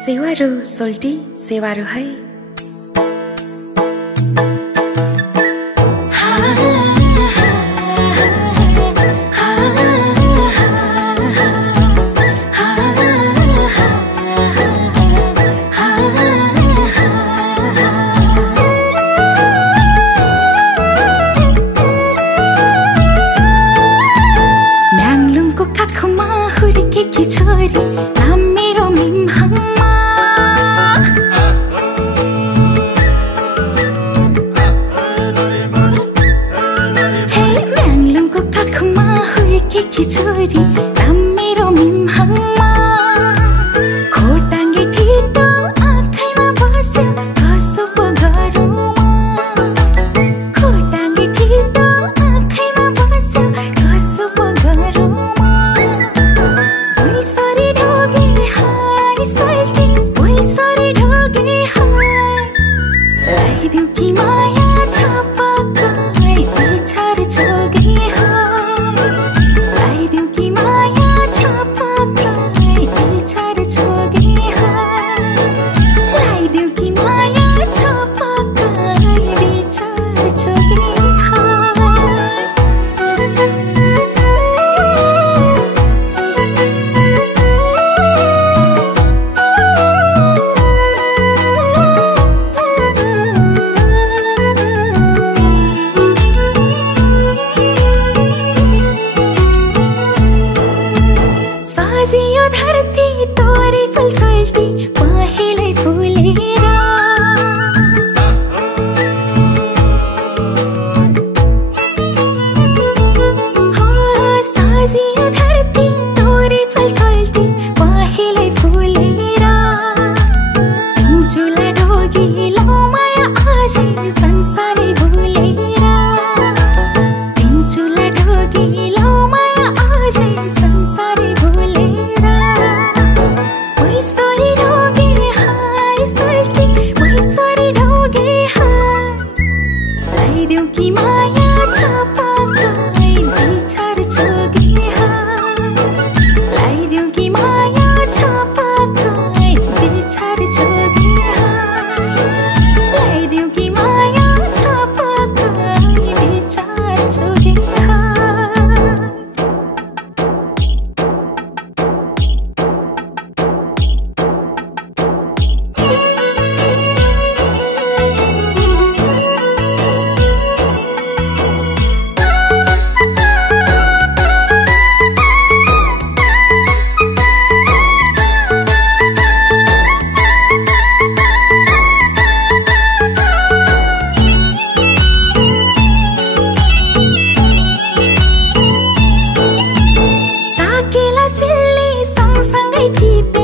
सेवारो सोल्टी सेवारो है म्याङलुङको काखमा हुर्केकी छोरी नाम मेरो मिमहम्मा की छोरी नाम मेरो मिमहम्मा खोटाङ्गे ठिटो आँखैमा बस्यो कसो पो गरौँ खोटाङ्गे ठिटो आँखैमा बस्यो कसो पो गरौँ भुइँसरी ढोगे हाय सोल्टी भुइँसरी ढोगे हाय लगाइदेऊ कि माया छपक्कै बिछार छोगे सजियो धरती तोरी फुल सोल्टी पहेँलै फुलेर सजियो धरती तोरी फुल सोल्टी पहेँलै फुलेर पिन्चुला ढोगी लौ माया आजै संसारै भुलेर पिन्चुला ढोगी लौ माया आजै संसारै की माया छपक्कै बिछार छोगे लगाइदेऊ कि माया छपक्कै बिछार छोगे लगाइदेऊ कि माया छपक्कै बिछार छोगे सँगसँगै टिपे